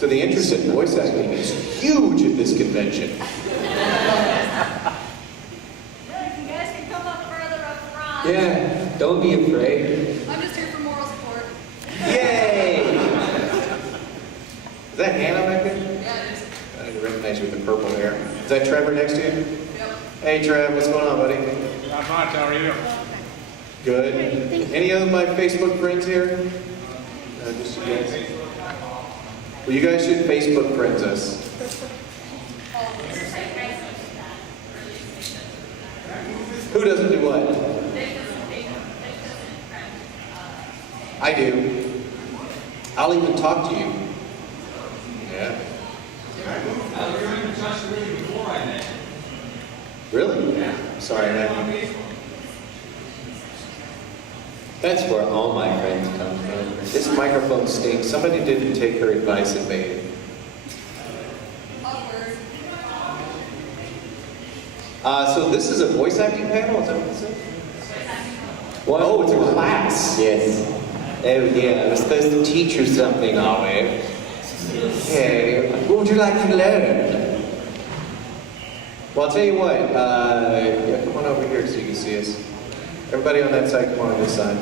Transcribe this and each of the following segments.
So the interest in voice acting is huge at this convention. You guys can come up further up front. Yeah, don't be afraid. I'm just here for moral support. Yay! Is that Hannah back there? Yeah, it is. I didn't recognize you with the purple hair. Is that Trevor next to you? Yep. Hey Trev, what's going on, buddy? Not much, how are you? Good. Any of my Facebook friends here? Just you guys? Well, you guys should Facebook friends us. Who doesn't do what? I do. I'll even talk to you. Yeah. Really? Yeah. Sorry, man. That's where all my friends come from. This microphone stinks. Somebody didn't take her advice and made it. Awkward. So this is a voice acting panel? Is that what this is? What? Oh, it's a class. Yes. Oh yeah, we're supposed to teach you something, are we? Okay, what would you like to learn? Well, I'll tell you what, yeah, come on over here so you can see us. Everybody on that side, come on this side.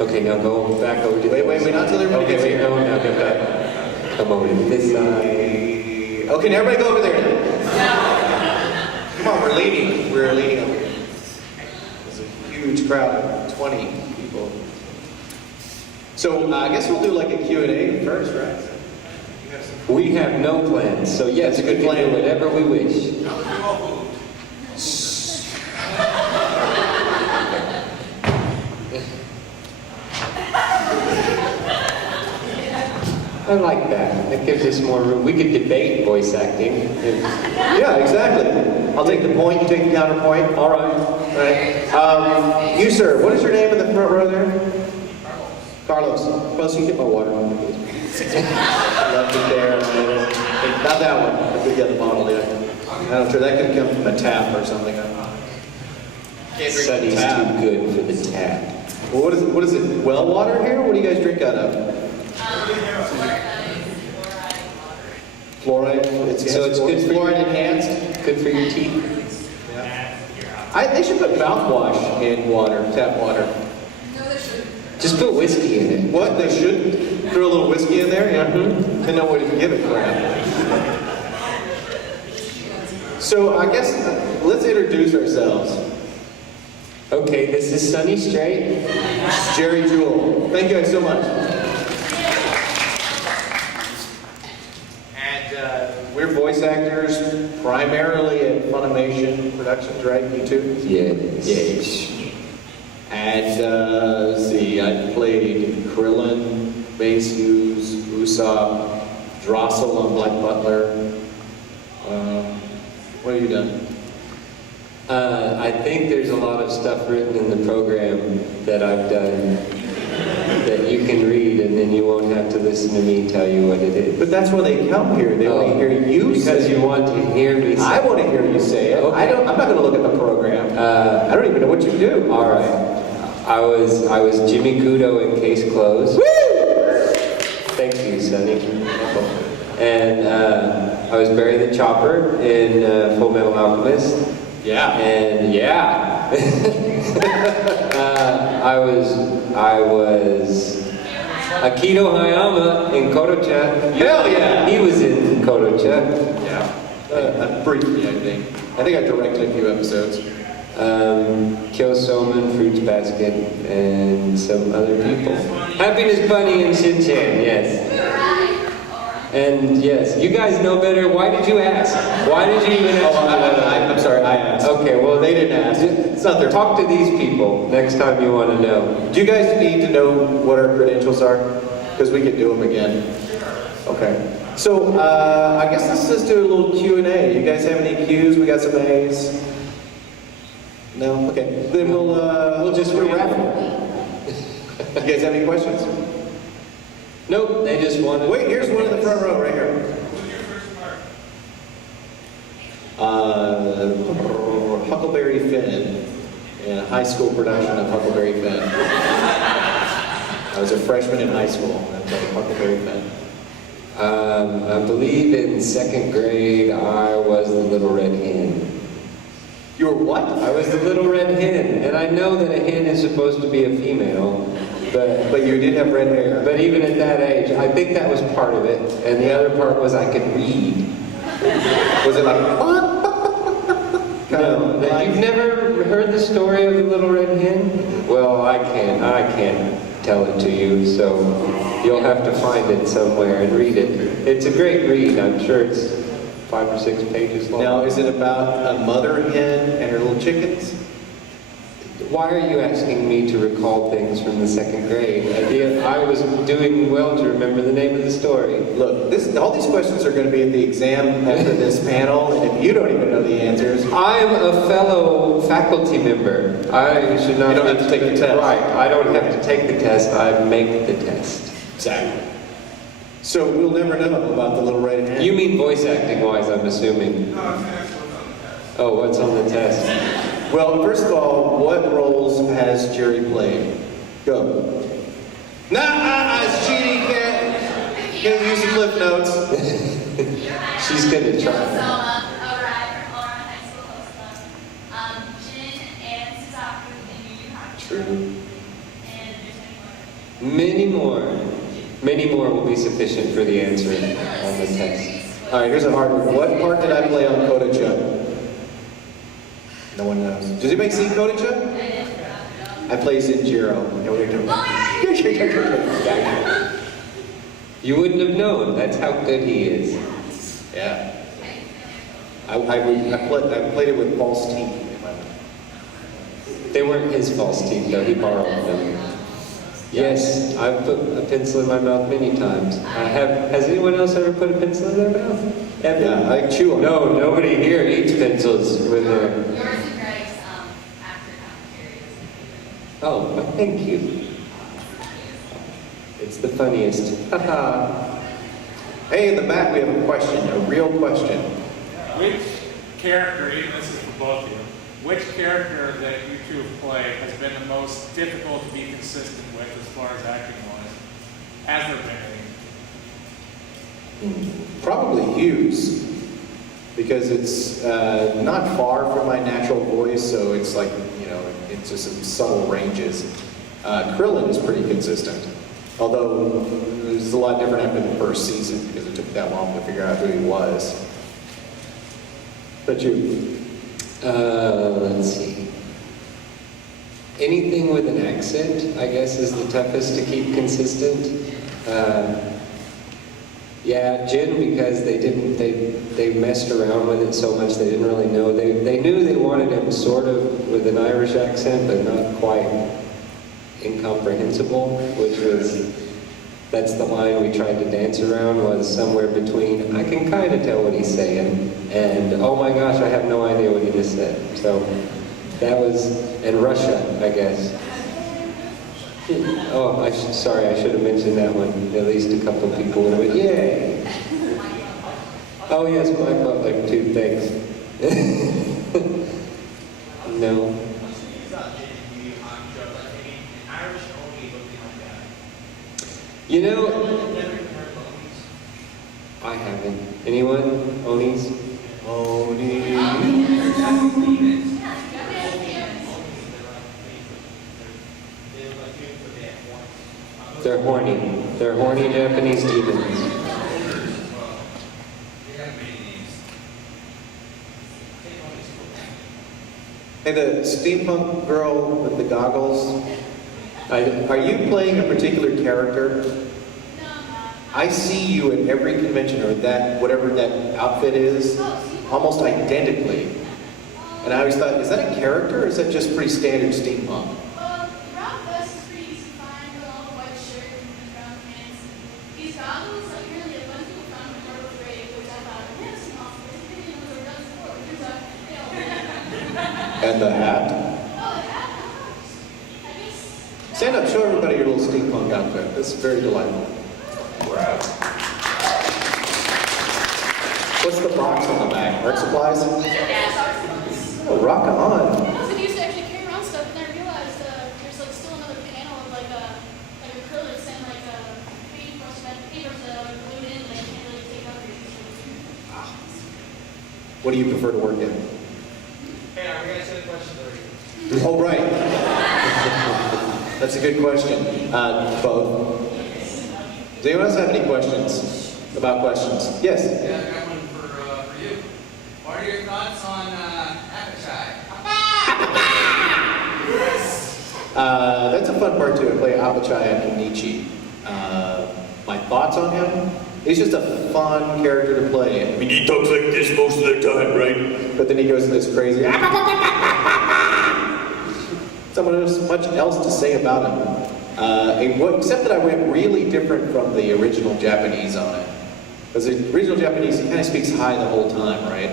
Okay, now go back over to Wait, not till everybody okay, gets here. No, now get back. Come over to this side. Okay, now everybody go over there. Come on, we're leading over here. There's a huge crowd of 20 people. So I guess we'll do like a Q&A first, right? We have no plans, so yes, That's a good we can plan. do whatever we wish. I like that. That gives us more room. We could debate voice acting. Yeah, exactly. I'll take the point, you take the counterpoint. All right. All right. You, sir, what is your name in the front row there? Carlos. Carlos, you get my water on me, please. Left it there. Not that one. Yeah, the bottle, yeah. I'm not sure. That could come from a tap or something. Can't drink from a Sonny's tap. too good for the tap. Well, what is it? Well water here? What do you guys drink out of? Fluoride. So it's good for fluoride your- enhanced. Good for your teeth. They should put mouthwash in water, tap water. No, they shouldn't. Just put whiskey in it. What? They should throw a little whiskey in there? Yeah. They know what to give it crap. So I guess let's introduce ourselves. Okay, this is Sonny Strait. Jerry Jewell. Thank you guys so much. And we're voice actors primarily at Funimation Productions, right? You too? Yes. Yes. And let's see, I played Krillin, Maceus, Usopp, Drossel on Black Butler. What have you done? I think there's a lot of stuff written in the program that I've done that you can read, and then you won't have to listen to me tell you what it is. But that's why they come here. They want to hear you Because say you it. want to hear me say I want to hear you say it. Okay. I'm not going to look at the program. I don't even know what you do. All right. I was Jimmy Kudo in Case Closed. Woo! Thank you, Sonny. And I was Barry the Chopper in Full Metal Alchemist. Yeah. And yeah, I was Akito Hayama in Koto-chan. Hell yeah! He was in Koto-chan. Yeah. Briefly, I think. I think I directed a few episodes. Kyo Soman, Fruits Basket, and some other people. Happiness Bunny and Shin-chan, yes. And yes, you guys know better. Why did you ask? Why did you even ask? I'm sorry, I asked. Okay, well, They didn't ask. It's not their Talk to these people next time you want to know. Do you guys need to know what our credentials are? Because we could do them again. Okay. So, I guess let's just do a little Q&A. You guys have any Q's? We got some A's. No? Okay. Then we'll just wrap it. You guys have any questions? Nope, they just wanted. Wait, here's one in the front row, right here. Huckleberry Finn, in a high school production of Huckleberry Finn. I was a freshman in high school. I played Huckleberry Finn. I believe in second grade I was the little red hen. You were what? I was the little red hen, and I know that a hen is supposed to be a female, But you did have red hair. but even at that age, I think that was part of it, and the other part was I could read. Was it like... No, you've never heard the story of the little red hen? Well, I can't tell it to you, so you'll have to find it somewhere and read it. It's a great read. I'm sure it's 5 or 6 pages long. Now, is it about a mother hen and her little chickens? Why are you asking me to recall things from the second grade? I was doing well to remember the name of the story. Look, all these questions are going to be at the exam after this panel, and if you don't even know the answers... I'm a fellow faculty member. I should not... You don't have to take the test. Right, I don't have to take the test, I make the test. Exactly. So we'll never know about the little red hen. You mean voice acting wise, I'm assuming. Oh, what's on the test? Well, first of all, what roles has Jerry played? Go. It's cheating, can't use the clip notes. She's gonna try. True. Many more. Many more will be sufficient for the answer on the test. All right, here's a hard one. What part did I play on Kodacha? No one knows. Does anybody see Kodacha? I play Zinjiro. You wouldn't have known. That's how good he is. Yeah. I played it with false teeth. They weren't his false teeth, though. He borrowed them. Yes, I've put a pencil in my mouth many times. Has anyone else ever put a pencil in their mouth? Ever? Yeah, I chew on it. No, nobody here eats pencils when they're... Yours and Greg's after cafeteria. Oh, well, thank you. It's the funniest. Haha. Hey, in the back we have a question, a real question. Which character, even this is for both of you, which character that you two have played has been the most difficult to be consistent with as far as acting wise? Has there been any? Probably Hughes, because it's not far from my natural voice, so it's like, it's just some subtle ranges. Krillin is pretty consistent, although it was a lot different after the first season because it took that long to figure out who he was. But you? Let's see. Anything with an accent, I guess, is the toughest to keep consistent. Yeah, Jin, because they messed around with it so much they didn't really know. They knew they wanted him sort of with an Irish accent, but not quite incomprehensible, that's the line we tried to dance around, was somewhere between, I can kind of tell what he's saying, and oh my gosh, I have no idea what he just said. So that was, and Russia, I guess. Oh, sorry, I should have mentioned that one. At least a couple of people would have went, yay! Oh yes, Black Butler too, thanks. No. You know, I haven't. Anyone? Onis? They're horny. They're horny Japanese demons. Hey, the steampunk girl with the goggles, are you playing a particular character? I see you at every convention, or that, whatever that outfit is, almost identically. And I always thought, is that a character, or is that just pretty standard steampunk? Well, the brown vest is pretty easy to find, with all the white shirt and the brown pants. These goggles, like really a bunch of people found in Purple Grade, which I thought, yeah, this is awesome. This video was done before. And the hat? Oh, the hat? I guess. Stand up, show everybody your little steampunk outfit. This is very delightful. What's the box on the back? Art supplies? Oh, rock on. I also used to actually carry around stuff, and I realized there's like still another panel of like acrylics and like paintbrushes that are glued in, like What do you prefer to work in? Hey, are we going to say the questions already? Oh, right. That's a good question. Both. Does anyone else have any questions about questions? Yes? Yeah, I got one for you. What are your thoughts on Appetite? That's a fun part too. I play Abachai and Nietzsche. My thoughts on him? He's just a fun character to play. I mean, he talks like this most of the time, right? But then he goes into this crazy. Someone has much else to say about him. Except that I went really different from the original Japanese on it. Because the original Japanese, he kind of speaks high the whole time, right?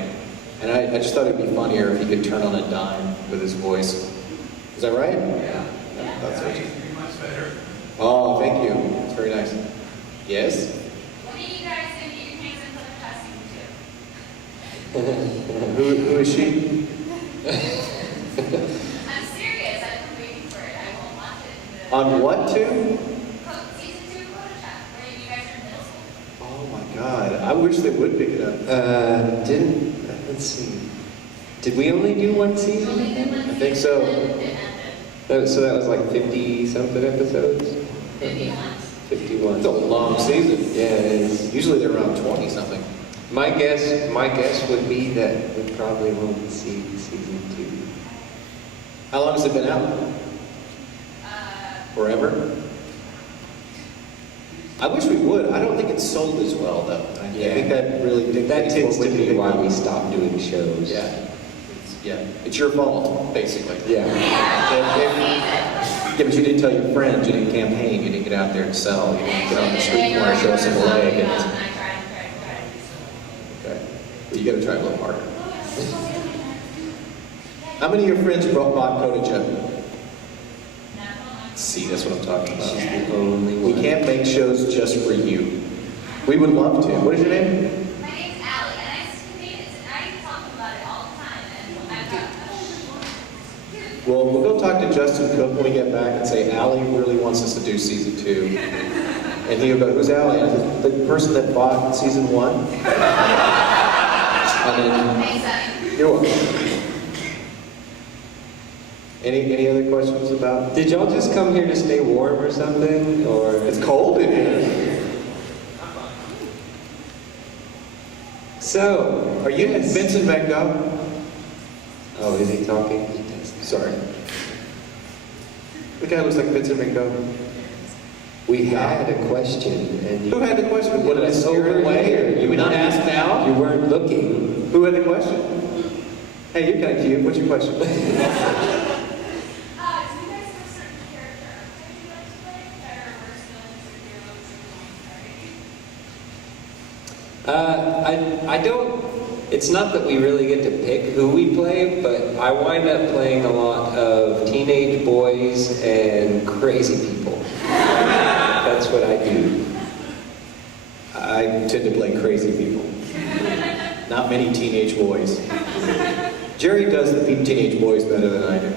And I just thought it'd be funnier if he could turn on a dime with his voice. Is that right? Yeah. That's I what think it's pretty much better. Oh, thank you. It's very nice. Yes? When are you guys going to get your hands in for the costume too? Who is she? I'm serious. I've been waiting for it. I won't watch it. On what too? Season 2 Photoshop, where you guys are in middle school. Oh my God. I wish they would pick it up. Let's see. Did we only do one season? I think so. So that was like 50-something episodes? 51. 51. It's a long season. Yeah, it is. Usually they're around 20-something. My guess would be that we probably won't see season 2. How long has it been out? Forever? I wish we would. I don't think it's sold as well, though. I think that really That dictates tends what to we be pick why up. we stopped doing shows. Yeah. It's your fault, basically. Yeah. Yeah, but you didn't tell your friends. You didn't campaign. You didn't get out there and sell. You didn't get on the street corner, show us a leg. And okay. Well, you got to try a little harder. How many of your friends bought Kodacha? See, that's what I'm talking about. She's the only We one. can't make shows just for you. We would love to. What is your name? My name's Allie, and I talk about it all the time, and I've got Well, we'll go talk to Justin Cook when we get back and say, Allie really wants us to do season 2. And he'll go, who's Allie? And I said, the person that bought season 1. And then, Thanks, Sonny. you're welcome. Any other questions about? Did y'all just come here to stay warm or something? Or It's cold in here. So, Are you Vincent Van Gogh? Oh, is he talking? Sorry. The guy looks like Vincent Van Gogh. We had a question, and Who had the question? What did I It's scare it over away? here. You would not ask now? You weren't looking. Who had the question? Hey, you're kind of cute. What's your question? Do you guys have a certain character that you like to play? Better or worse than superheroes or I don't. It's not that we really get to pick who we play, but I wind up playing a lot of teenage boys and crazy people. That's what I do. I tend to play crazy people. Not many teenage boys. Jerry does the teenage boys better than I do.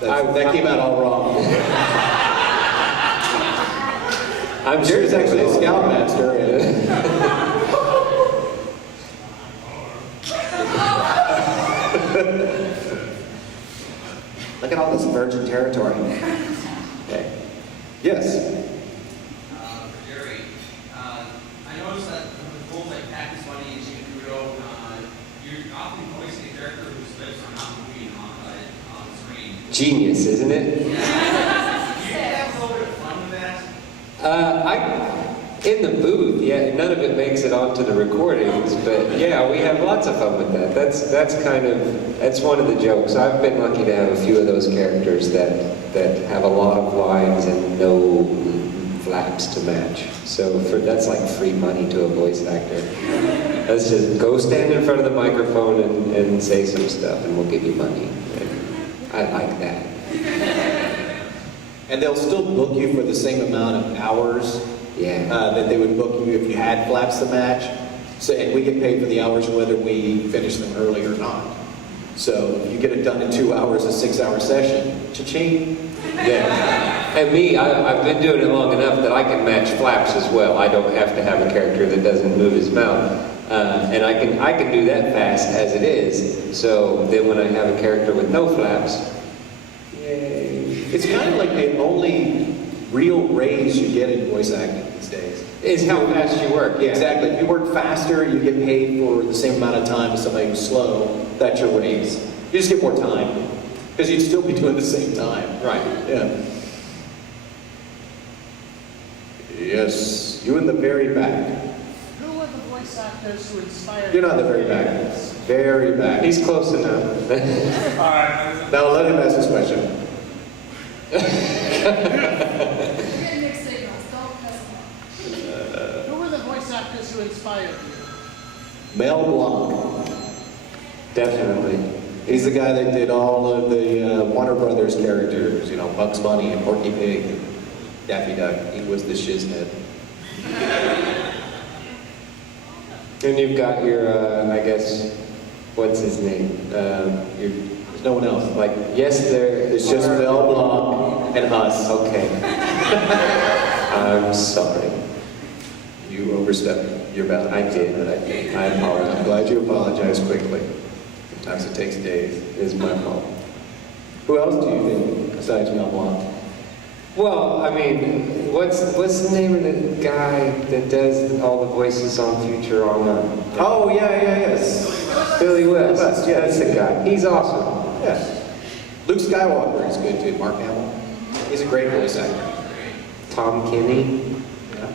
That came out all wrong. I'm sure Jerry's actually a scoutmaster. Look at all this virgin territory. Okay. Yes. For Jerry, I noticed that with both like Packers Money and Jim Kudo, you're often voicing a character whose lips are not moving on the screen. Genius, isn't it? Do you have a little bit of fun with that? In the booth, yeah, none of it makes it onto the recordings, but yeah, we have lots of fun with that. That's one of the jokes. I've been lucky to have a few of those characters that have a lot of lines and no flaps to match. So that's like free money to a voice actor. Let's just go stand in front of the microphone and say some stuff and we'll give you money. And I like that. And they'll still book you for the same amount of hours that they would book you if you had flaps to match. So, and we get paid for the hours whether we finish them early or not. So if you get it done in 2 hours, a 6-hour session, cha-ching. Yeah. And me, I've been doing it long enough that I can match flaps as well. I don't have to have a character that doesn't move his mouth. And I can do that fast as it is. So then when I have a character with no flaps, yay. It's kind of like the only real raise you get in voice acting these days. Is how fast you work. Yeah. Exactly. If you work faster, you get paid for the same amount of time as somebody who's slow. That's your raise. You just get more time. Because you'd still be doing the same time. Right. Yeah. Yes, you in the very back. Who were the voice actors who inspired You're not in the very back. Very back. He's close enough. All right. Now let him ask this question. We're getting mixed signals. Don't mess them up. Who were the voice actors who inspired you? Mel Blanc. Definitely. He's the guy that did all of the Warner Brothers characters, you know, Bugs Bunny and Porky Pig and Daffy Duck. He was the shiznit. And you've got your, I guess, what's his name? There's no one else. Like, yes, It's just Mel Blanc and us. Okay. I'm sorry. You overstepped your boundaries. I did. I apologize. I'm glad you apologized quickly. Sometimes it takes days. It's my fault. Who else do you think besides Mel Blanc? Well, I mean, what's the name of the guy that does all the voices on Futurama? Oh, yes. Billy West. West, yeah. That's the guy. He's awesome. Yeah. Luke Skywalker is good too. Mark Hamill. He's a great voice actor. Tom Kenny. Yeah.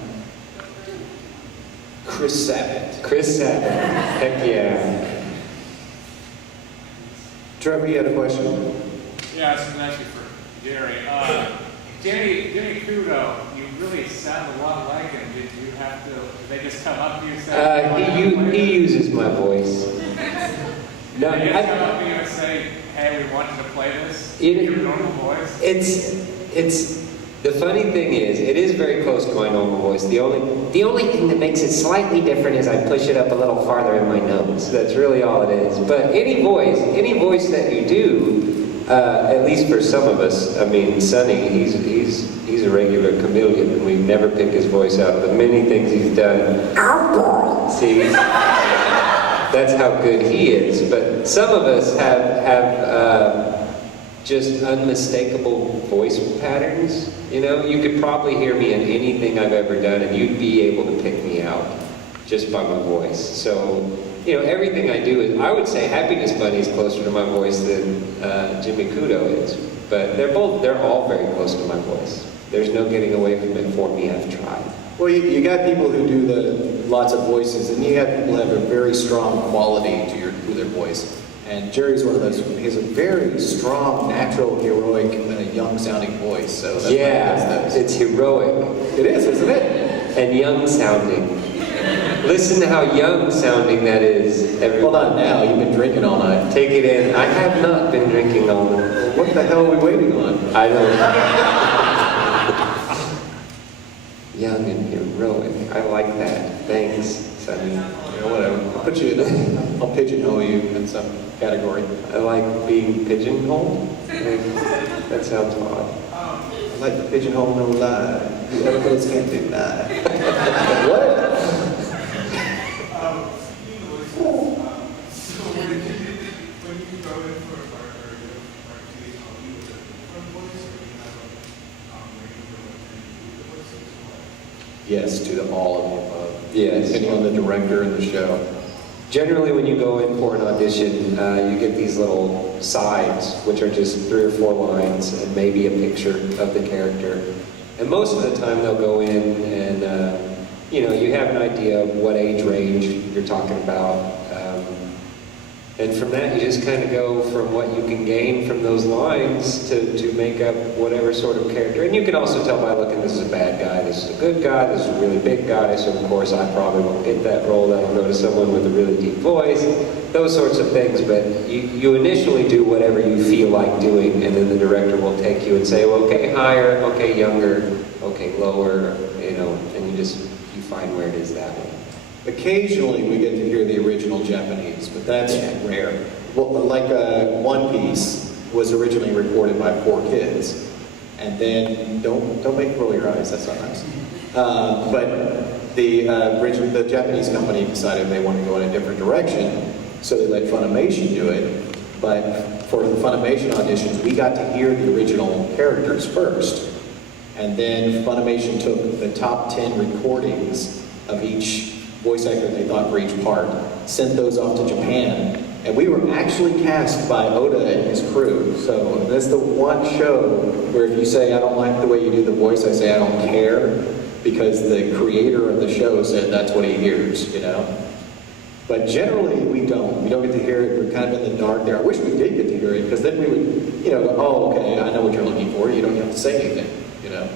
Chris Sabat. Chris Sabat. Heck yeah. Trevor, you had a question? Yeah, this is actually for Jerry. Jimmy Kudo, you really sound a lot like him. Did you have to? Did they just come up to you and say? He uses my voice. No, Did they just come up to you and say, "Hey, we want you to play this"? Your normal voice. It's the funny thing is, it is very close to my normal voice. The only thing that makes it slightly different is I push it up a little farther in my nose. That's really all it is. But any voice that you do, at least for some of us, I mean, Sonny, he's a regular chameleon, and we've never picked his voice out. But many things he's done. See, that's how good he is. But some of us have just unmistakable voice patterns. You know, you could probably hear me in anything I've ever done, and you'd be able to pick me out just by my voice. So, you know, everything I do is, I would say Happiness Bunny is closer to my voice than Jimmy Kudo is. But they're all very close to my voice. There's no getting away from it for me. I've tried. Well, you got people who do lots of voices, and you got people who have a very strong quality to their voice. And Jerry's one of those. He has a very strong, natural, heroic, and young-sounding voice. So that's Yeah, it's heroic. It is, isn't it? And young-sounding. Listen to how young-sounding that is. Hold on now. You've been drinking all night. Take it in. I have not been drinking all night. What the hell are we waiting on? I don't. Young and heroic. I like that. Thanks, Sonny. Yeah, whatever. I'll pigeonhole you in some category. I like being pigeonholed. That sounds odd. I like the pigeonhole, no lie. You elephants can't deny. What? So when you go in for a part or you use a different voice, or you have a regular voice? Yes, to all of the above. Yes. Depending on the director and the show. Generally, when you go in for an audition, you get these little sides, which are just 3 or 4 lines and maybe a picture of the character. And most of the time, they'll go in and, you know, you have an idea of what age range you're talking about. And from that, you just kind of go from what you can gain from those lines to make up whatever sort of character. And you can also tell by looking, this is a bad guy, this is a good guy, this is a really big guy, so of course I probably won't get that role, that'll go to someone with a really deep voice, those sorts of things. But you initially do whatever you feel like doing, and then the director will take you and say, well, okay, higher, okay, younger, okay, lower, you know, and you find where it is that way. Occasionally we get to hear the original Japanese, but that's rare. Well, like One Piece was originally recorded by 4 kids, and then don't make roll your eyes. That's not nice. But the Japanese company decided they wanted to go in a different direction, so they let Funimation do it. But for the Funimation auditions, we got to hear the original characters first. And then Funimation took the top 10 recordings of each voice actor they thought for each part, sent those off to Japan, and we were actually cast by Oda and his crew. So that's the one show where if you say, I don't like the way you do the voice, I say, I don't care, because the creator of the show said that's what he hears, you know? But generally, we don't. We don't get to hear it. We're kind of in the dark there. I wish we did get to hear it, because then we would, you know, go, oh, okay, I know what you're looking for. You don't have to say anything, you know?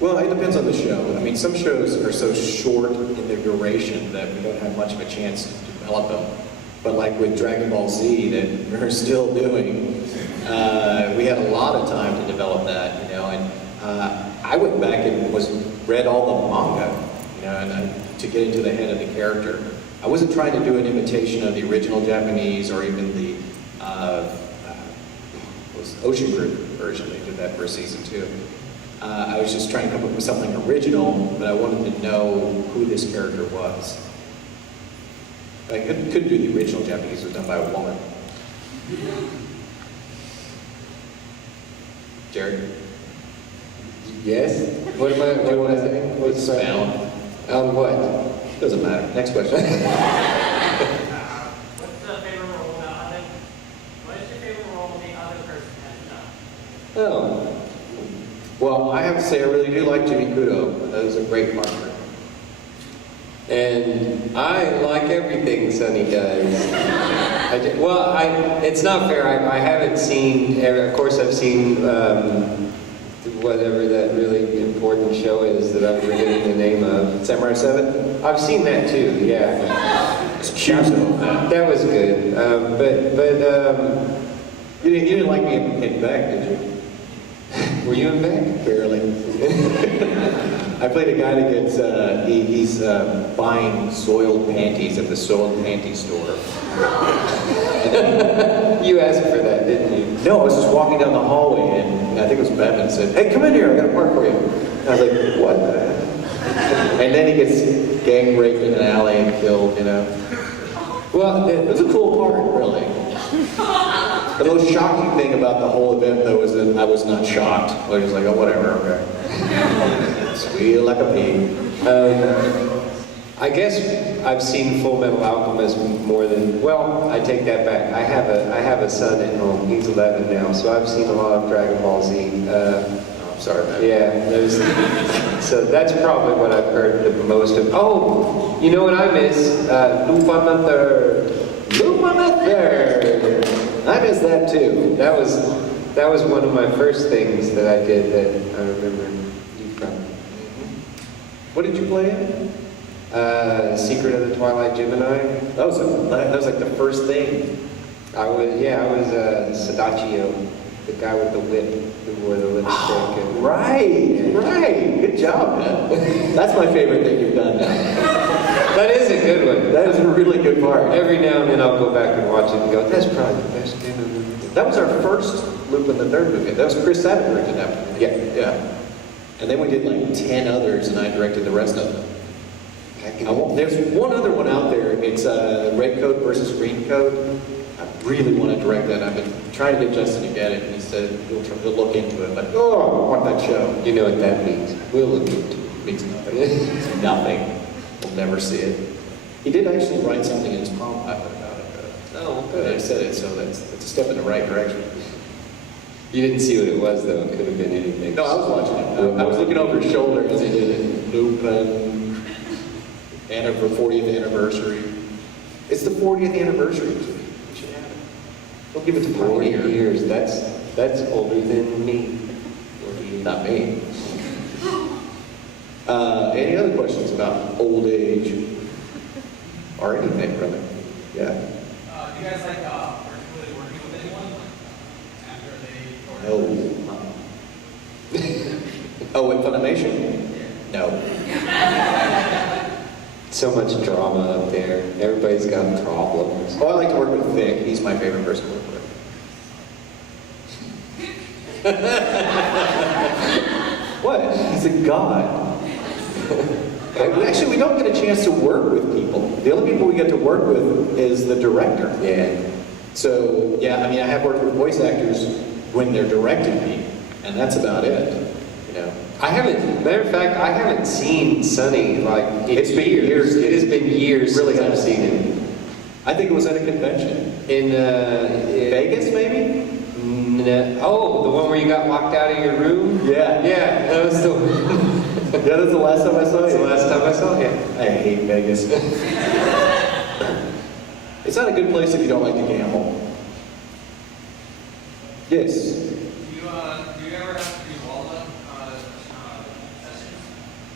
Well, it depends on the show. I mean, some shows are so short in their duration that we don't have much of a chance to develop them. But like with Dragon Ball Z that we're still doing, we had a lot of time to develop that, you know, and I went back and read all the manga, you know, and to get into the head of the character. I wasn't trying to do an imitation of the original Japanese or even the Ocean Group version. They did that for season 2. I was just trying to come up with something original, but I wanted to know who this character was. I couldn't do the original Japanese. It was done by a woman. Jared? Yes? What am I, what was I saying? What's found? On what? Doesn't matter. Next question. What's the favorite role the other? What is your favorite role the other person has done? Oh. Well, I have to say I really do like Jimmy Kudo. That was a great partner. And I like everything Sonny does. It's not fair. I haven't seen, of course I've seen whatever that really important show is that I'm forgetting the name of. Samurai 7? I've seen that too, yeah. It's cute. That was good. You didn't like me in Beck, did you? Were you in Beck? Barely. I played a guy that gets, he's buying soiled panties at the soiled panty store. You asked for that, didn't you? No, I was just walking down the hallway and I think it was Bevan said, hey, come in here, I got a part for you. And I was like, what the heck? And then he gets gang raped in an alley and killed, you know. Well, it was a cool part, really. The most shocking thing about the whole event, though, was that I was not shocked. I was just like, oh, whatever, okay. Squeal like a pig. I guess I've seen Full Metal Alchemist more than, well, I take that back. I have a son at home. He's 11 now, so I've seen a lot of Dragon Ball Z. I'm sorry, man. Yeah, so that's probably what I've heard the most of. Oh, you know what I miss? Lupin the Third. Lupin the Third. I miss that too. That was one of my first things that I did that I remember you from. What did you play in? Secret of the Twilight Gemini. That was like the first thing. I was Sadachio, the guy with the whip who wore the lipstick. Oh, right. Good job, man. That's my favorite thing you've done now. That is a good one. That is a really good part. Every now and then I'll go back and watch it and go, that's probably the best game of the movie. That was our first Lupin the Third movie. That was Chris Sabat directed that one. Yeah. And then we did like 10 others, and I directed the rest of them. There's one other one out there. It's Red Coat versus Green Coat. I really want to direct that. I've been trying to get Justin to get it, and he said he'll look into it. But I want that show. You know what that means. We'll look into it. It means nothing. It's nothing. We'll never see it. He did actually write something in his palm pilot about it. Oh, But I good. said it, so that's a step in the right direction. You didn't see what it was, though. It could have been anything. No, I was watching it. I was looking over his shoulder as he did it. Lupin, and for 40th anniversary. It's the 40th anniversary. We should have it. Don't give it to 40 Pioneer. years. That's older than me. 40 years. Not me. Any other questions about old age? Or anything, really? Yeah. Do you guys like really working with anyone after they? No. Oh, with Funimation? No. So much drama up there. Everybody's got problems. Oh, I like to work with Vic. He's my favorite person to work with. What? He's a god. Actually, we don't get a chance to work with people. The only people we get to work with is the director. Yeah. So, yeah, I mean, I have worked with voice actors when they're directing me, and that's about it. You know, Matter of fact, I haven't seen Sonny like in It's been years. It has been years Really since I've has. seen him. I think it was at a convention. In Vegas, maybe? Oh, the one where you got locked out of your room? Yeah. Yeah, that was the Yeah, that's the last time I saw that's you. the last time I saw him. I hate Vegas. It's not a good place if you don't like to gamble. Yes. Do you ever have to do all the sessions?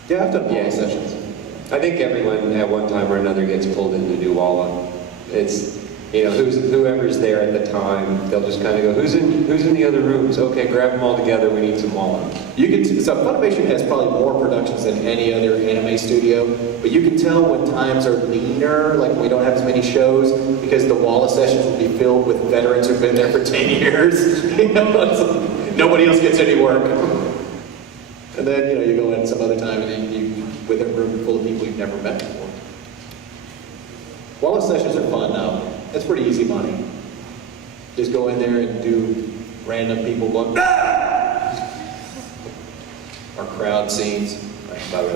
Yeah, I've done Yeah. sessions. I think everyone at one time or another gets pulled in to do Walla. It's whoever's there at the time, they'll just kind of go, who's in the other rooms? Okay, grab them all together. We need some Walla. So Funimation has probably more productions than any other anime studio, but you can tell when times are leaner, like we don't have as many shows, because the Walla sessions will be filled with veterans who've been there for 10 years. You know, nobody else gets any work. And then, you go in some other time and then you with a room full of people you've never met before. Walla sessions are fun now. That's pretty easy money. Just go in there and do random people going, ah! Or crowd scenes. That's how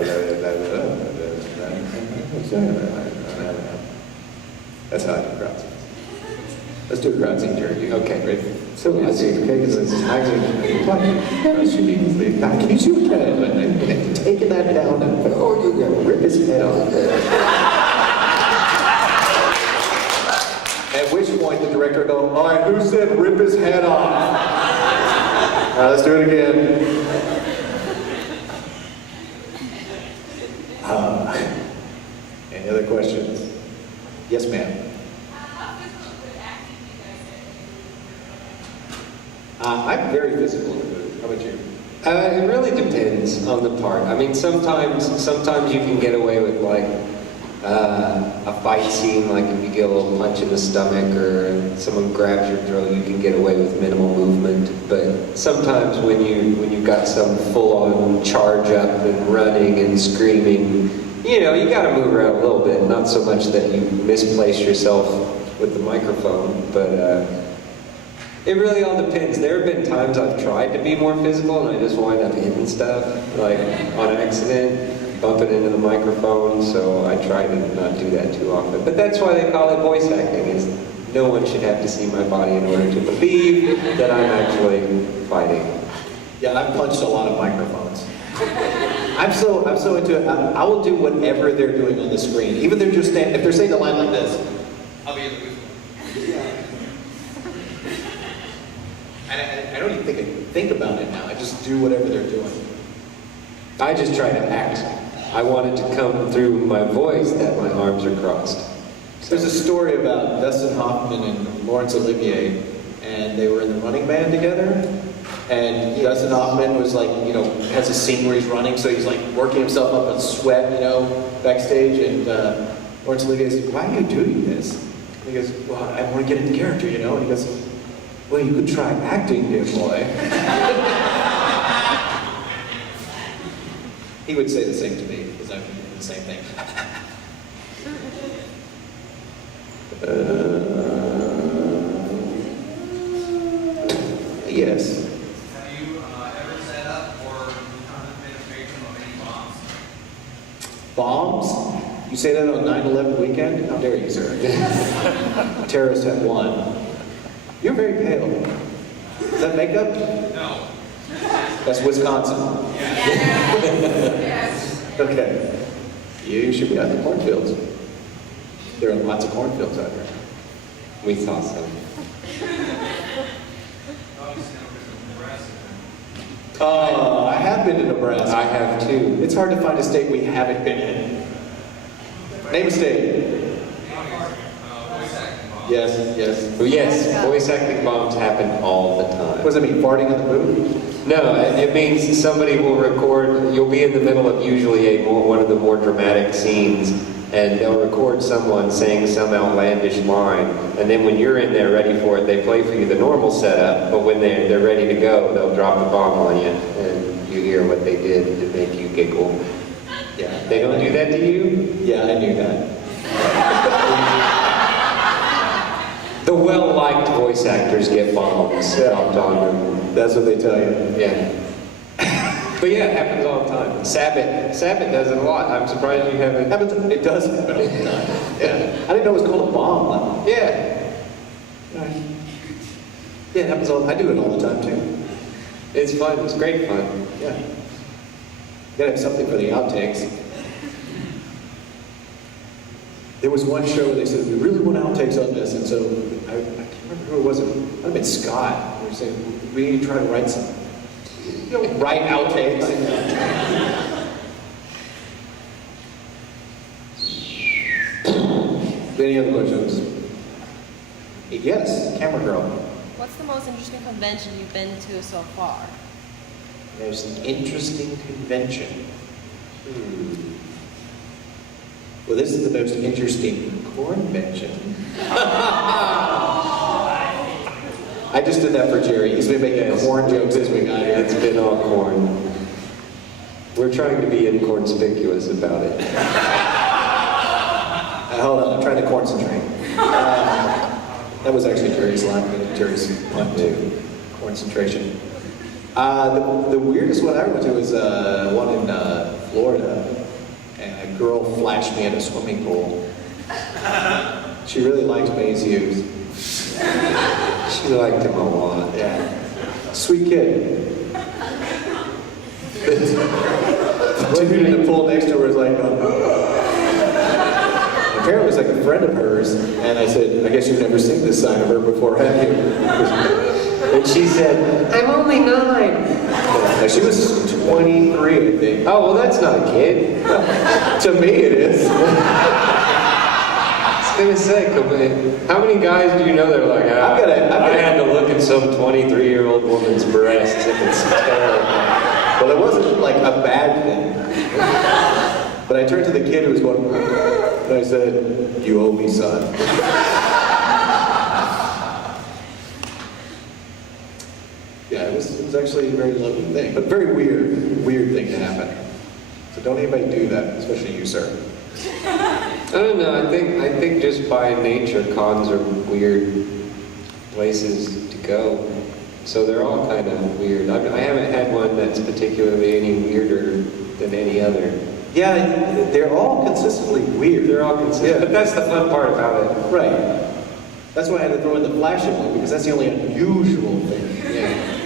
I do crowd scenes. Let's do a crowd scene, Jerry. Okay, great. So let's see, okay, because it's actually can you see what kind of taking that down and you're gonna rip his head off. At which point the director will go, all right, who said rip his head off? All right, let's do it again. Any other questions? Yes, ma'am. How physical with acting do you guys get? I'm very physical in the movie. How about you? It really depends on the part. I mean, sometimes you can get away with like a fight scene, like if you get a little punch in the stomach or someone grabs your throat, you can get away with minimal movement. But sometimes when you've got some full-on charge up and running and screaming, you got to move around a little bit. Not so much that you misplace yourself with the microphone, but it really all depends. There have been times I've tried to be more physical and I just wind up hitting stuff, like on accident, bumping into the microphone, so I try to not do that too often. But that's why they call it voice acting, is no one should have to see my body in order to believe that I'm actually fighting. Yeah, I've punched a lot of microphones. I'm so into it. I will do whatever they're doing on the screen. Even if they're saying a line like this, I'll be in the booth. And I don't even think about it now. I just do whatever they're doing. I just try to act. I want it to come through my voice that my arms are crossed. There's a story about Dustin Hoffman and Laurence Olivier, and they were in the running band together. And Dustin Hoffman was like, has a scene where he's running, so he's like working himself up in sweat, backstage. And Laurence Olivier says, why are you doing this? And he goes, well, I want to get into character, And he goes, well, you could try acting, dear boy. He would say the same to me, because I'm doing the same thing. Yes. Have you ever set up or become a victim of any bombs? Bombs? You say that on 9/11 weekend? How dare you, sir? Terrorists have won. You're very pale. Is that makeup? No. That's Wisconsin. Yes. Okay. You should be out in the cornfields. There are lots of cornfields out here. We thought so. I have been to Nebraska. I have too. It's hard to find a state we haven't been in. Name a state. Yes. Well, yes, voice acting bombs happen all the time. What does that mean? Farting in the booth? No, it means somebody will record, you'll be in the middle of usually one of the more dramatic scenes, and they'll record someone saying some outlandish line, and then when you're in there ready for it, they play for you the normal setup, but when they're ready to go, they'll drop the bomb on you, and you hear what they did to make you giggle. Yeah. They don't do that to you? Yeah, I knew that. The well-liked voice actors get bombs dropped on them. That's what they tell you. Yeah. But yeah, it happens all the time. Sabbath does it a lot. I'm surprised you haven't. It does happen all the time. Yeah. I didn't know it was called a bomb. Yeah. Yeah, it happens all. I do it all the time too. It's fun. It's great fun. Yeah. You gotta have something for the outtakes. There was one show where they said, we really want outtakes on this, and so I can't remember who it was. It might have been Scott. They were saying, we need to try to write some. You know, write outtakes. Any other questions? Yes, camera girl. What's the most interesting convention you've been to so far? Most interesting convention. Well, this is the most interesting convention. I just did that for Jerry. He's been making corn jokes as we got here. It's been all corn. We're trying to be inconspicuous about it. Hold on, I'm trying to concentrate. That was actually Jerry's line, but Jerry's one too. Concentration. The weirdest one I went to was one in Florida, and a girl flashed me at a swimming pool. She really liked Maze Hughes. She liked him a lot. Yeah. Sweet kid. The dude in the pool next to her was like, apparently it was like a friend of hers, and I said, I guess you've never seen this side of her before, have you? And she said, I'm only 9. Now, she was 23, I think. Oh, well, that's not a kid. To me, it is. I was gonna say, how many guys do you know that are like, I had to look at some 23-year-old woman's breasts and it's terrible. Well, it wasn't like a bad thing. But I turned to the kid who was going, and I said, you owe me, son. Yeah, it was actually a very lovely thing, but very weird thing to happen. So don't anybody do that, especially you, sir. I don't know. I think just by nature, cons are weird places to go. So they're all kind of weird. I haven't had one that's particularly any weirder than any other. Yeah, they're all consistently weird. They're all consistent. Yeah. But that's the fun part about it. Right. That's why I had to throw in the flashing one, because that's the only unusual thing. Yeah.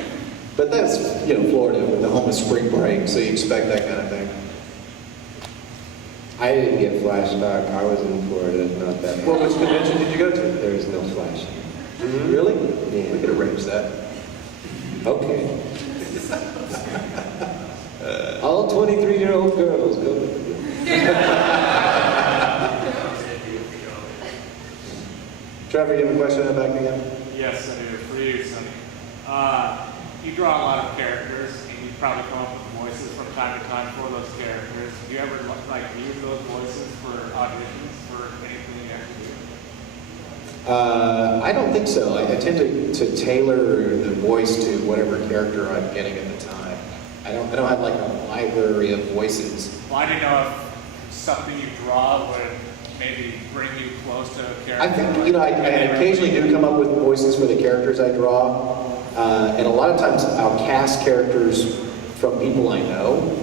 But that's, Florida, with the home of spring break, so you expect that kind of thing. I didn't get flashback. I was in Florida, not that Well, much. which convention did you go to? There's no flashing. Really? Yeah. We could arrange that. Okay. All 23-year-old girls go to Trevor, you have a question in the back again? Yes, I do. For you, Sonny. You draw a lot of characters, and you probably come up with voices from time to time for those characters. Do you ever use those voices for auditions for anything you actually do? I don't think so. I tend to tailor the voice to whatever character I'm getting at the time. I don't have like a library of voices. Well, I didn't know if something you draw would maybe bring you close to a character. I think, I occasionally do come up with voices for the characters I draw. And a lot of times I'll cast characters from people I know.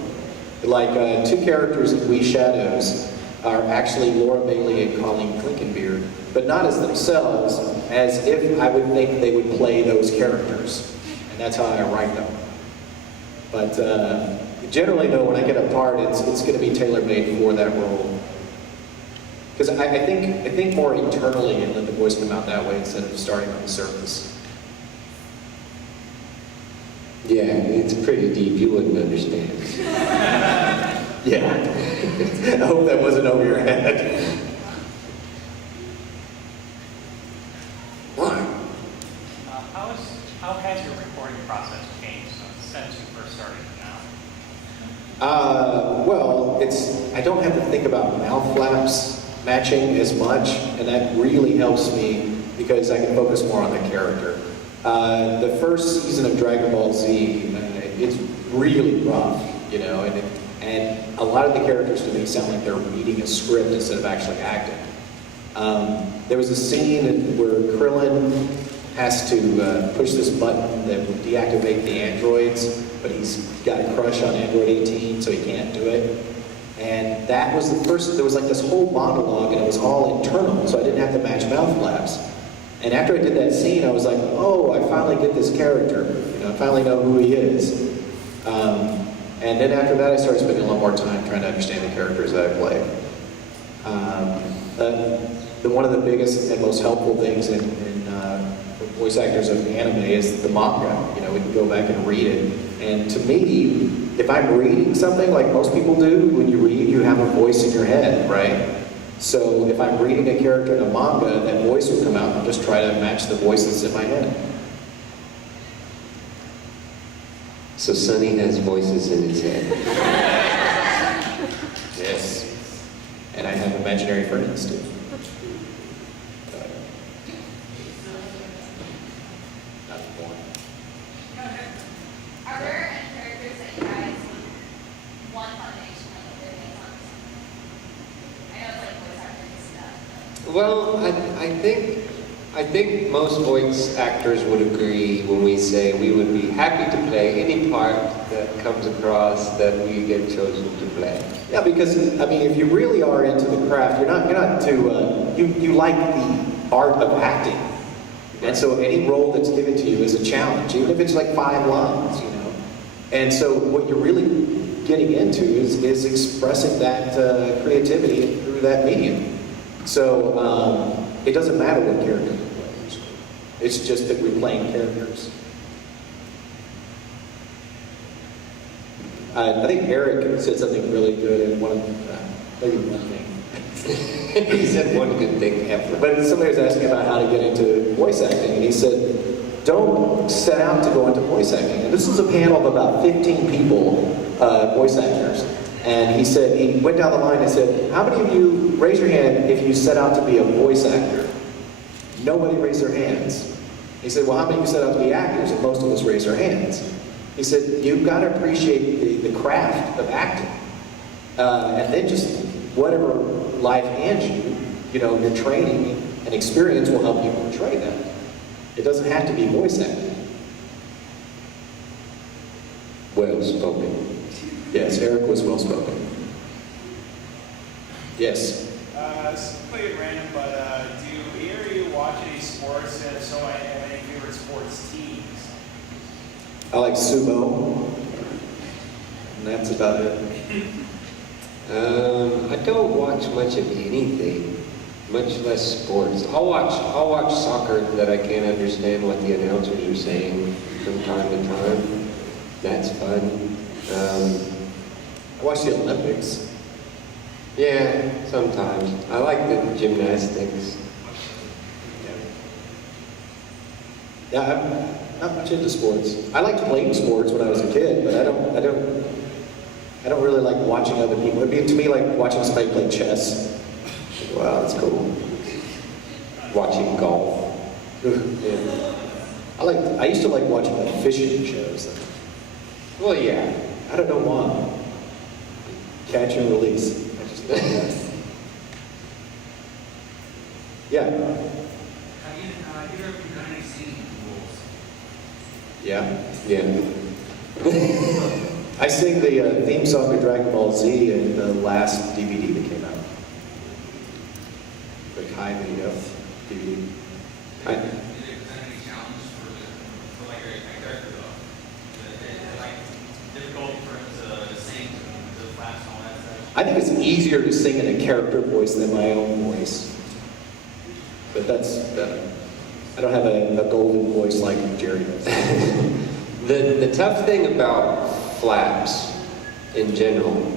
Like 2 characters in We Shadows are actually Laura Bailey and Colleen Clinkenbeard, but not as themselves, as if I would think they would play those characters. And that's how I write them. But generally, no, when I get a part, it's going to be tailor-made for that role. Because I think more internally and let the voice come out that way instead of starting on the surface. Yeah, it's pretty deep. You wouldn't understand. Yeah. I hope that wasn't over your head. How has your recording process changed since you first started to now? Well, I don't have to think about mouth flaps matching as much, and that really helps me because I can focus more on the character. The first season of Dragon Ball Z, it's really rough, you know, and a lot of the characters to me sound like they're reading a script instead of actually acting. There was a scene where Krillin has to push this button that would deactivate the androids, but he's got a crush on Android 18, so he can't do it. And that was the first, there was like this whole monologue, and it was all internal, so I didn't have to match mouth flaps. And after I did that scene, I was like, oh, I finally get this character. You know, I finally know who he is. And then after that, I started spending a lot more time trying to understand the characters that I play. One of the biggest and most helpful things in voice actors of anime is the manga. You know, we can go back and read it. And to me, if I'm reading something like most people do, when you read, you have a voice in your head, right? So if I'm reading a character in a manga, that voice will come out and just try to match the voices in my head. So Sonny has voices in his head. Yes. And I have imaginary friends too. Are there any characters that you guys would want combination like their names on something? I know it's like voice acting stuff. Well, I think most voice actors would agree when we say we would be happy to play any part that comes across that we get chosen to play. Yeah, because I mean, if you really are into the craft, you're not too. You like the art of acting, and so any role that's given to you is a challenge, even if it's like 5 lines, you know. And so what you're really getting into is expressing that creativity through that medium. So it doesn't matter what character you play. It's just that we're playing characters. I think Eric said something really good in one of maybe one thing. He said one good thing ever. But somebody was asking about how to get into voice acting, and he said, don't set out to go into voice acting. And this is a panel of about 15 people, voice actors. And he said, he went down the line and said, how many of you, raise your hand if you set out to be a voice actor? Nobody raised their hands. He said, well, how many of you set out to be actors? And most of us raised our hands. He said, you've got to appreciate the craft of acting. And then just whatever life hands you, you know, your training and experience will help you portray that. It doesn't have to be voice acting. Well spoken. Yes, Eric was well spoken. Yes. This is completely random, but do either of you watch any sports? And if so, I have any favorite sports teams? I like sumo, and that's about it. I don't watch much of anything, much less sports. I'll watch soccer that I can't understand what the announcers are saying from time to time. That's fun. I watch the Olympics. Yeah, sometimes. I like the gymnastics. Yeah, I'm not much into sports. I liked playing sports when I was a kid, but I don't really like watching other people. It'd be to me like watching somebody play chess. Wow, that's cool. Watching golf. Yeah. I used to like watching the fishing shows. Well, yeah. I don't know why. Catch and release. I just yeah. Have you ever done any singing rules? Yeah. Yeah. I sing the theme song to Dragon Ball Z in the last DVD that came out. The Kai video DVD. Did it present any challenges for like a character though? Is it like difficult for him to sing to the flaps and all that stuff? I think it's easier to sing in a character voice than my own voice. But that's, I don't have a golden voice like Jerry does. The tough thing about flaps in general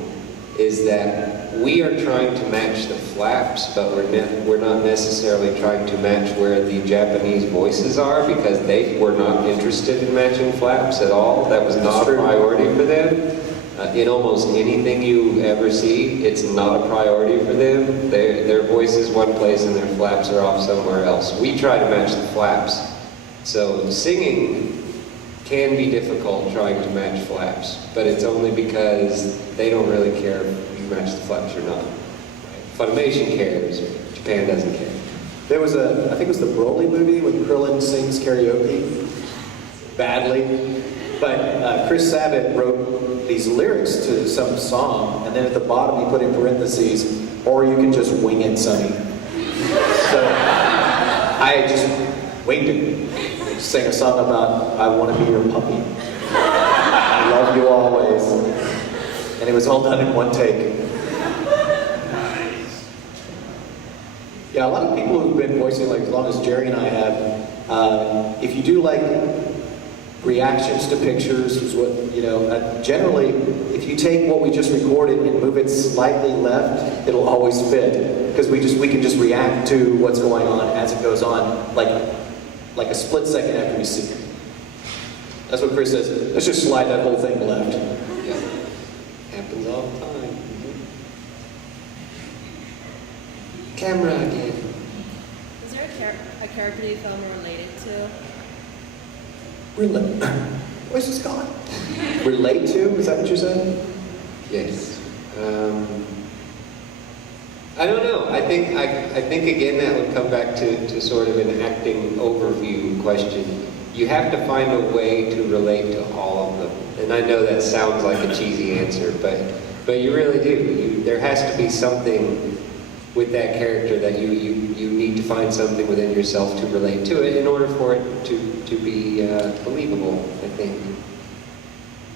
is that we are trying to match the flaps, but we're not necessarily trying to match where the Japanese voices are because they were not interested in matching flaps at all. That was not a priority for them. In almost anything you ever see, it's not a priority for them. Their voice is one place and their flaps are off somewhere else. We try to match the flaps. So singing can be difficult trying to match flaps, but it's only because they don't really care if you match the flaps or not. Funimation cares, Japan doesn't care. There was I think it was the Broly movie when Krillin sings karaoke badly, but Chris Sabat wrote these lyrics to some song, and then at the bottom he put in parentheses, or you can just wing it, Sonny. So I just winged it. Sang a song about I want to be your puppy. I love you always. And it was all done in one take. Yeah, a lot of people who've been voicing like as long as Jerry and I have, if you do like reactions to pictures, is what, you know, generally, if you take what we just recorded and move it slightly left, it'll always fit. Because we can just react to what's going on as it goes on, like a split second after we see it. That's what Chris says. Let's just slide that whole thing left. Yeah. Happens all the time. Camera again. Is there a character you feel more related to? Voice is gone. Relate to? Is that what you said? Yes. I don't know. I think again that would come back to sort of an acting overview question. You have to find a way to relate to all of them. And I know that sounds like a cheesy answer, but you really do. There has to be something with that character that you need to find something within yourself to relate to it in order for it to be believable, I think.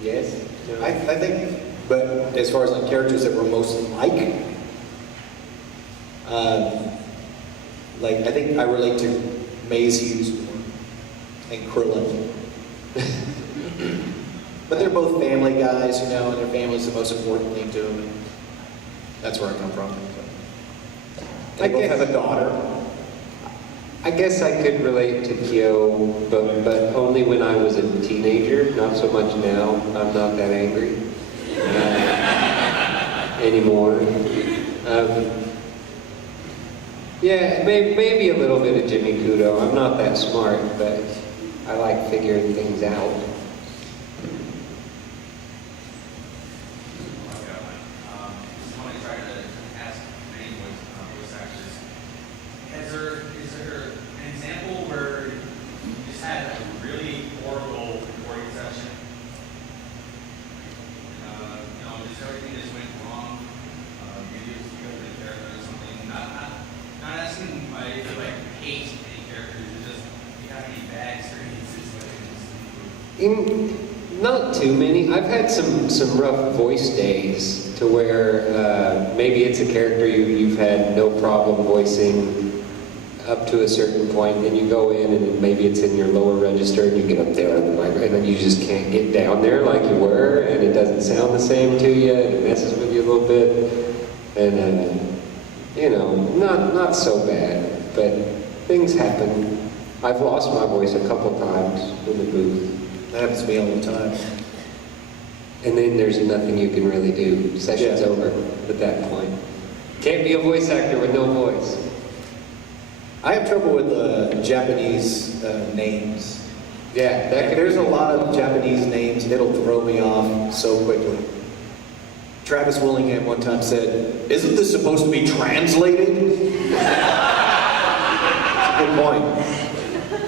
Yes? No? I think, but as far as like characters that we're most like I think I relate to Maze Hughes and Krillin. But they're both family guys, you know, and their family's the most important thing to them. And that's where I come from. They both have a daughter. I guess I could relate to Kyo, but only when I was a teenager, not so much now. I'm not that angry anymore. Yeah, maybe a little bit of Jimmy Kudo. I'm not that smart, but I like figuring things out. Somebody tried to ask many voice actors. Is there an example where you just had a really horrible recording session? Just everything just went wrong. Maybe it was because of the character or something. Not asking if you hate any characters, or just if you have any bad experiences with it. Not too many. I've had some rough voice days to where maybe it's a character you've had no problem voicing up to a certain point, then you go in and maybe it's in your lower register and you get up there on the microphone and then you just can't get down there like you were and it doesn't sound the same to you and it messes with you a little bit. And not so bad, but things happen. I've lost my voice a couple times in the booth. That happens to me all the time. And then there's nothing you can really do. Session's over at that point. Can't be a voice actor with no voice. I have trouble with Japanese names. Yeah, There's a lot of Japanese names, and it'll throw me off so quickly. Travis Willingham one time said, "Isn't this supposed to be translated?" That's a good point.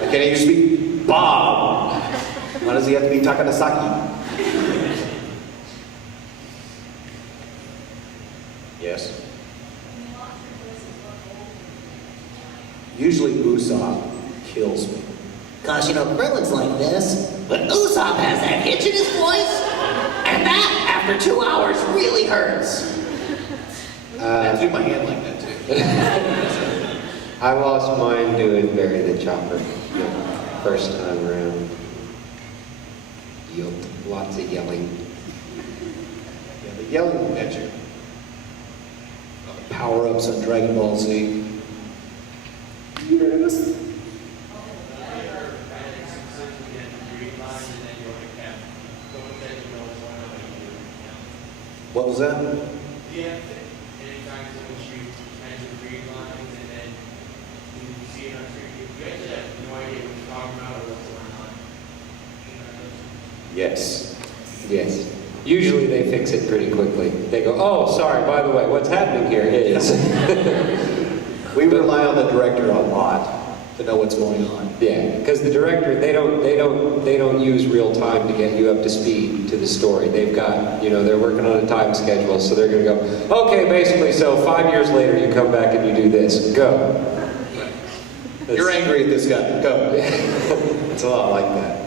Why can't he just be Bob? Why does he have to be Takanasaki? Yes. Usually Usopp kills me. Cause you know, Krillin's like this, but Usopp has that hitch in his voice, and that, after 2 hours, really hurts. I do my hand like that too. I lost mine doing Barry the Chopper the first time around. Lots of yelling. Yeah, the yelling at you. Power-ups on Dragon Ball Z. Yes. What was that? Yeah. Anytime someone shoots mentions green lines and then you see it on screen, you actually have no idea what you're talking about or what's going on. Yes. Yes. Usually they fix it pretty quickly. They go, oh, sorry, by the way, what's happening here is. We rely on the director a lot to know what's going on. Yeah, because the director, they don't use real time to get you up to speed to the story. They've got, they're working on a time schedule, so they're going to go, okay, basically, so 5 years later you come back and you do this. Go. You're angry at this guy. Go. It's a lot like that.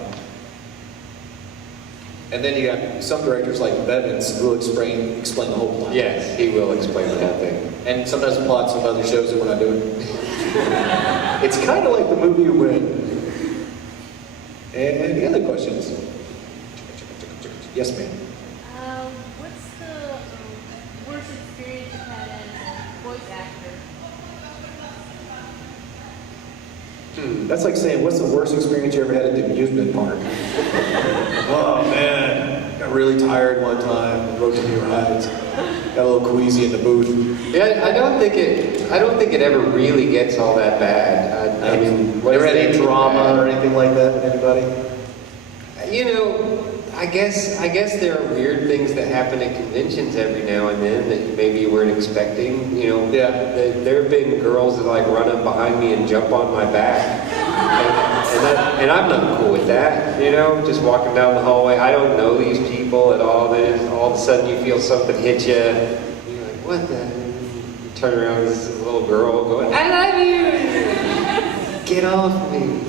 And then you have some directors like Bevins who will explain the whole plot. Yes, he will explain the whole thing. And sometimes the plots of other shows that we're not doing. It's kind of like the movie you win. And any other questions? Yes, ma'am. What's the worst experience you've had as a voice actor? That's like saying, what's the worst experience you ever had at the amusement park? Oh man, got really tired one time, rode too many rides, got a little queasy in the booth. Yeah, I don't think it ever really gets all that bad. I mean, what Ever is had any that drama bad? or anything like that with anybody? I guess there are weird things that happen at conventions every now and then that maybe you weren't expecting. Yeah. There have been girls that like run up behind me and jump on my back, and I'm not cool with that. Just walking down the hallway, I don't know these people at all. Then all of a sudden you feel something hit you. You're like, what the? You turn around, this little girl going, I love you. Get off me.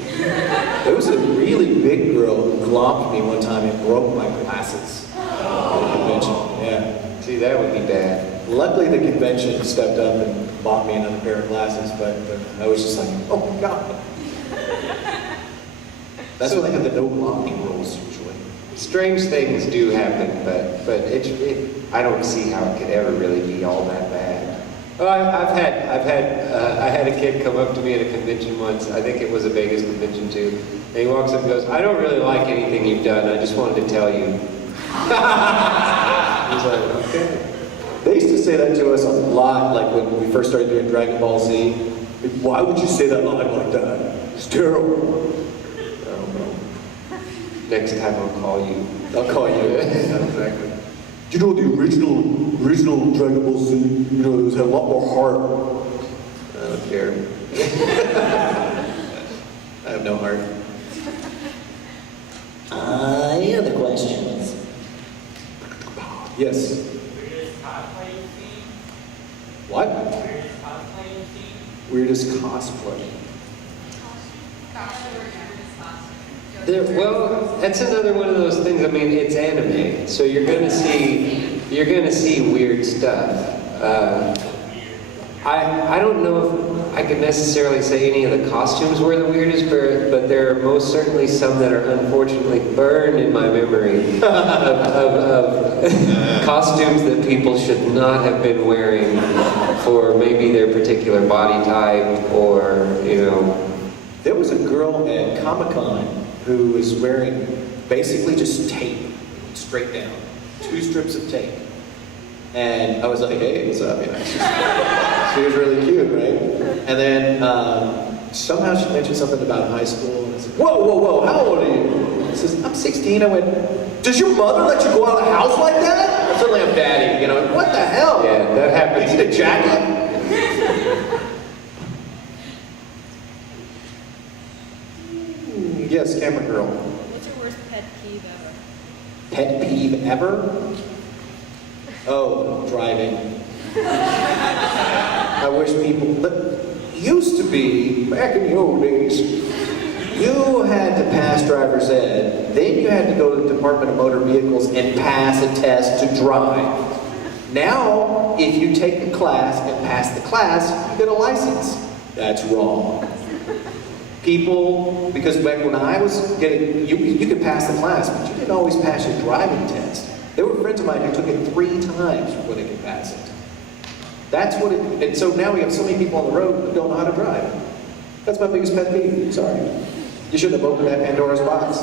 There was a really big girl who glomped me one time and broke my glasses at the convention. Yeah. See, that would be bad. Luckily, the convention stepped up and bought me another pair of glasses, but I was just like, oh my god. That's when they have the no glomping rules usually. Strange things do happen, but I don't see how it could ever really be all that bad. Oh, I had a kid come up to me at a convention once. I think it was a Vegas convention too. And he walks up and goes, I don't really like anything you've done. I just wanted to tell you. He's like, okay. They used to say that to us a lot, like when we first started doing Dragon Ball Z. Why would you say that live like that? It's terrible. I don't know. Next time I'll call you. I'll call you. Yeah, exactly. You know the original Dragon Ball Z, it had a lot more heart. I don't care. I have no heart. Any other questions? Yes. Weirdest cosplaying scene? What? Weirdest cosplaying scene? Weirdest cosplay. Well, that's another one of those things. I mean, it's anime, so you're gonna see weird stuff. I don't know if I could necessarily say any of the costumes were the weirdest, but there are most certainly some that are unfortunately burned in my memory of costumes that people should not have been wearing for maybe their particular body type or There was a girl at Comic-Con who was wearing basically just tape, straight down, 2 strips of tape. And I was like, hey, what's up? She was really cute, right? And then somehow she mentioned something about high school. And I said, whoa, how old are you? She says, I'm 16. I went, does your mother let you go out of the house like that? And suddenly I'm daddy, what the hell? Yeah, that happens. You need a jacket? Yes, camera girl. What's your worst pet peeve ever? Pet peeve ever? Oh, driving. I wish people, but used to be, back in the old days, you had to pass driver's ed, then you had to go to the Department of Motor Vehicles and pass a test to drive. Now, if you take a class and pass the class, you get a license. That's wrong. People, because back when I was getting, you could pass the class, but you didn't always pass your driving test. There were friends of mine who took it 3 times before they could pass it. That's what it, and so now we have so many people on the road who don't know how to drive. That's my biggest pet peeve, sorry. You shouldn't have opened that Pandora's box.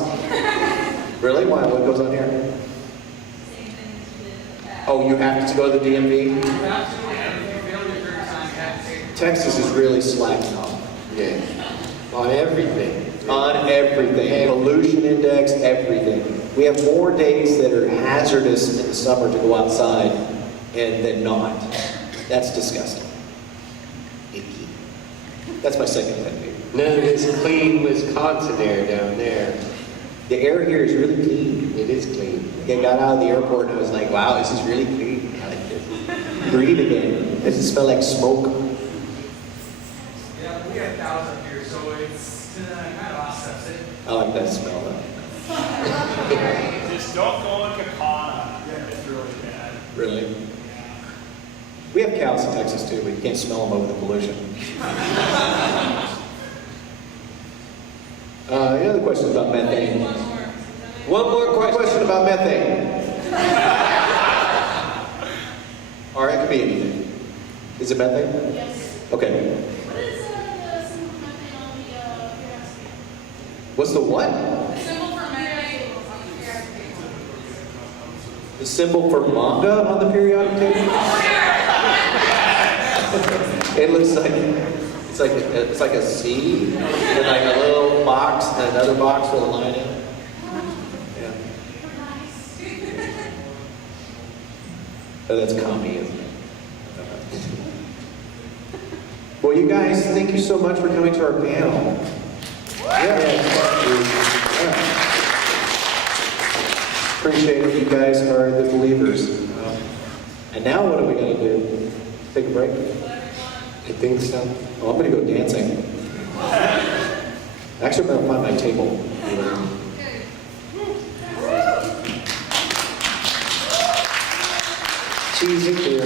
Really? Why? What goes on here? Oh, you have to go to the DMV? You have to, and if you fail your third time, you have to take. Texas is really slacking off. Yeah. On everything. On everything. Pollution index, everything. We have more days that are hazardous in the summer to go outside and than not. That's disgusting. Icky. That's my second pet peeve. None of this clean Wisconsin air down there. The air here is really clean. It is clean. I got out of the airport and I was like, wow, this is really clean. I like this. Breathe again. Does it smell like smoke? Yeah, we have cows up here, so it's kind of offsets it. I like that smell though. Just don't go in Geek.Kon. It's really bad. Really? We have cows in Texas too, but you can't smell them over the pollution. Any other questions about methane? One more question. Question about methane. Or it could be anything. Is it methane? Yes. Okay. What is the symbol for methane on the periodic table? What's the what? The symbol for methane on the periodic table. The symbol for manga on the periodic table? It looks like it's like a C and like a little box and another box with a line in it. Yeah. Oh, that's commie, isn't it? Well, you guys, thank you so much for coming to our panel. Yeah. Appreciate it. You guys are the believers. And now what are we going to do? Take a break? I think so. Oh, I'm going to go dancing. Actually, I'm going to find my table. Cheesy clear.